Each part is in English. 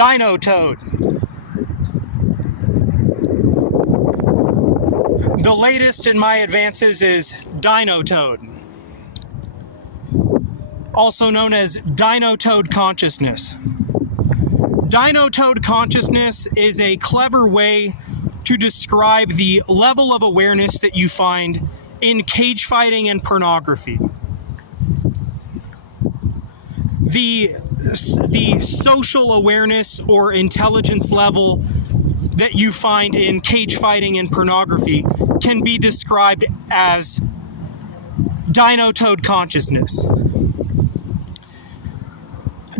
Dino Toad. The latest in my advances is Dino Toad, also known as Dino Toad consciousness. Dino Toad consciousness is a clever way to describe the level of awareness that you find in cage fighting and pornography. The social awareness or intelligence level that you find in cage fighting and pornography can be described as Dino Toad consciousness.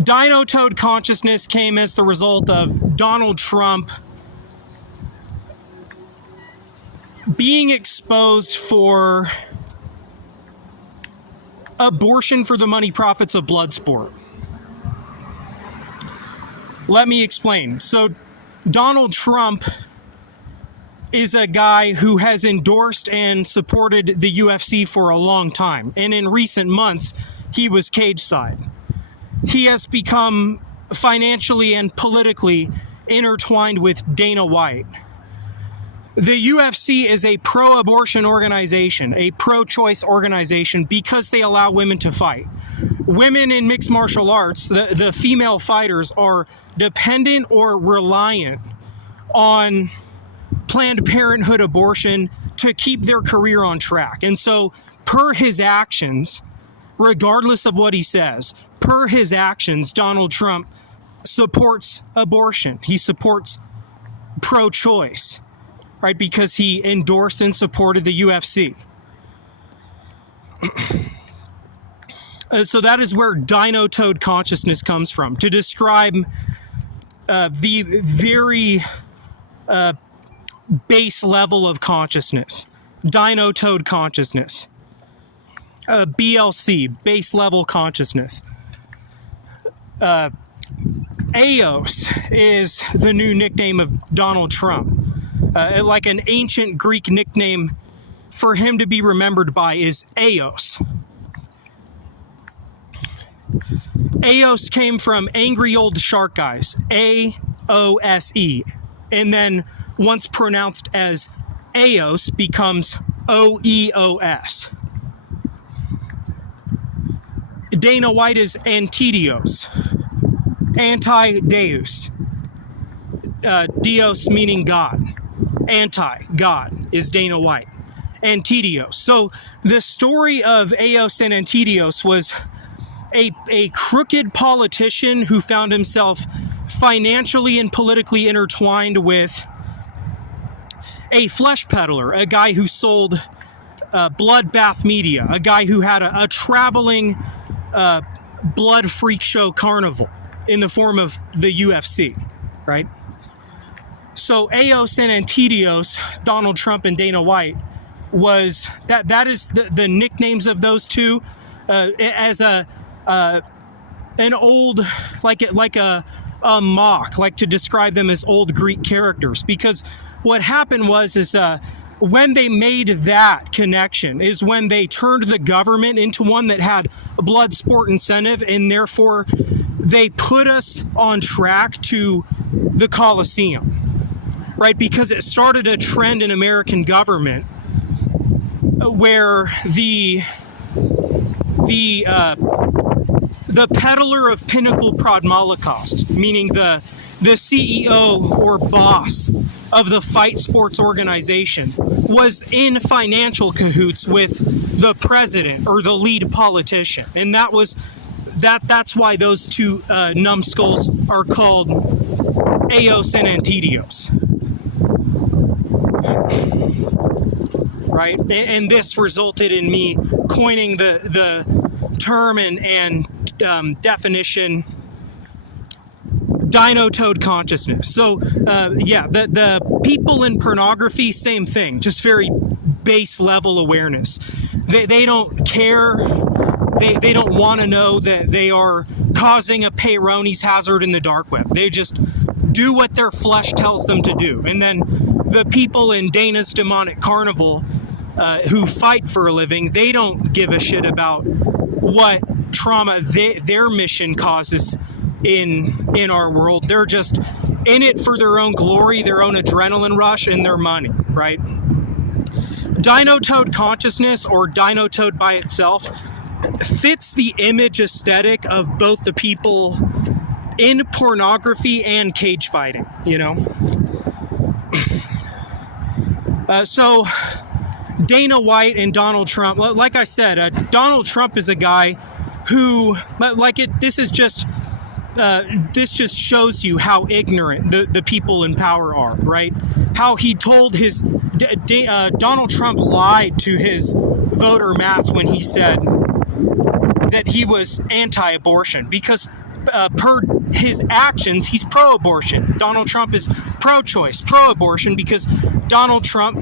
Dino Toad consciousness came as the result of Donald Trump being exposed for abortion for the money profits of blood sport. Let me explain. So, Donald Trump is a guy who has endorsed and supported the UFC for a long time, and in recent months, he was cage side. He has become financially and politically intertwined with Dana White. The UFC is a pro-abortion organization, a pro-choice organization, because they allow women to fight. Women in mixed martial arts, the female fighters, are dependent or reliant on Planned Parenthood abortion to keep their career on track. And so, per his actions, regardless of what he says, per his actions, Donald Trump supports abortion. He supports pro-choice, right? Because he endorsed and supported the UFC. So that is where Dino Toad consciousness comes from, to describe the very base level of consciousness. Dino Toad consciousness. BLC, base level consciousness. Oeos is the new nickname of Donald Trump. Like an ancient Greek nickname for him to be remembered by is Oeos. Oeos came from angry old shark guys, A-O-S-E, and then once pronounced as Oeos becomes O-E-O-S. Dana White is Antidios, anti-deus, Dios meaning God, anti-God is Dana White, Antidios. So the story of Oeos and Antidios was a crooked politician who found himself financially and politically intertwined with a flesh peddler, a guy who sold bloodbath media, a guy who had a traveling blood freak show carnival in the form of the UFC, right? So Oeos and Antidios, Donald Trump and Dana White, was that is the nicknames of those two as an old, like a mock, like to describe them as old Greek characters. Because what happened was when they made that connection is when they turned the government into one that had a blood sport incentive, and therefore they put us on track to the Colosseum, right? Because it started a trend in American government where the peddler of Pinnacle Prod Holocaust, meaning the CEO or boss of the fight sports organization, was in financial cahoots with the president or the lead politician. And that's why those two numbskulls are called Oeos and Antidios. Right? And this resulted in me coining the term and definition Dino Toad consciousness. So, the people in pornography, same thing, just very base level awareness. They don't care. They don't want to know that they are causing a Peyronie's hazard in the dark web. They just do what their flesh tells them to do. And then the people in Dana's demonic carnival who fight for a living, they don't give a shit about what trauma their mission causes in our world. They're just in it for their own glory, their own adrenaline rush, and their money, right? Dino Toad consciousness, or Dino Toad by itself, fits the image aesthetic of both the people in pornography and cage fighting, you know? So Dana White and Donald Trump, like I said, Donald Trump is a guy who, this just shows you how ignorant the people in power are, right? How he told Donald Trump lied to his voter mass when he said that he was anti-abortion, because per his actions, he's pro-abortion. Donald Trump is pro-choice, pro-abortion, because Donald Trump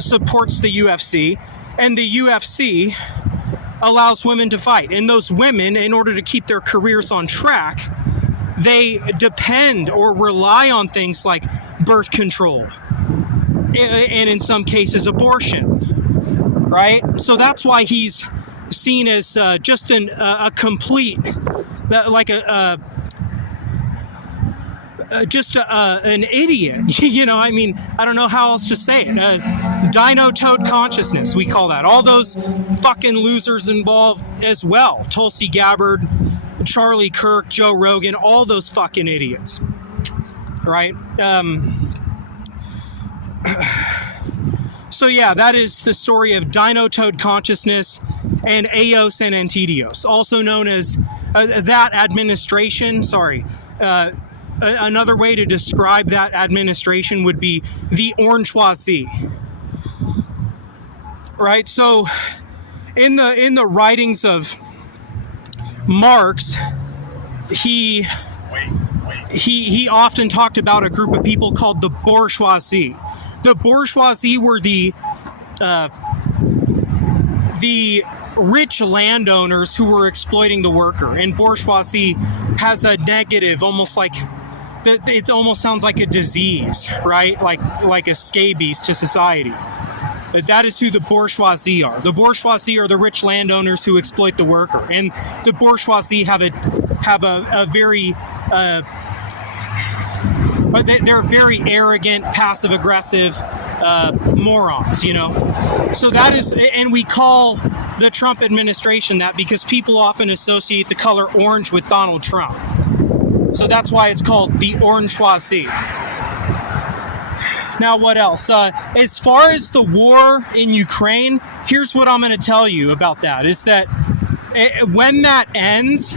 supports the UFC, and the UFC allows women to fight. And those women, in order to keep their careers on track, they depend or rely on things like birth control, and in some cases abortion, right? So that's why he's seen as just a complete, like an idiot. You know, I mean, I don't know how else to say it. Dino Toad consciousness, we call that. All those fucking losers involved as well. Tulsi Gabbard, Charlie Kirk, Joe Rogan, all those fucking idiots, right? So yeah, that is the story of Dino Toad consciousness and Oeos and Antidios, also known as that administration. Another way to describe that administration would be the Orangeoisie, right? So in the writings of Marx, he often talked about a group of people called the bourgeoisie. The bourgeoisie were the rich landowners who were exploiting the worker, and bourgeoisie has a negative, almost like it almost sounds like a disease, right? Like a scabies to society. But that is who the bourgeoisie are. The bourgeoisie are the rich landowners who exploit the worker, and the bourgeoisie have a very but they're very arrogant, passive aggressive morons, you know. So that is, and we call the Trump administration that because people often associate the color orange with Donald Trump. So that's why it's called the Orangeoisie. Now, what else? As far as the war in Ukraine, here's what I'm going to tell you about that, is that when that ends,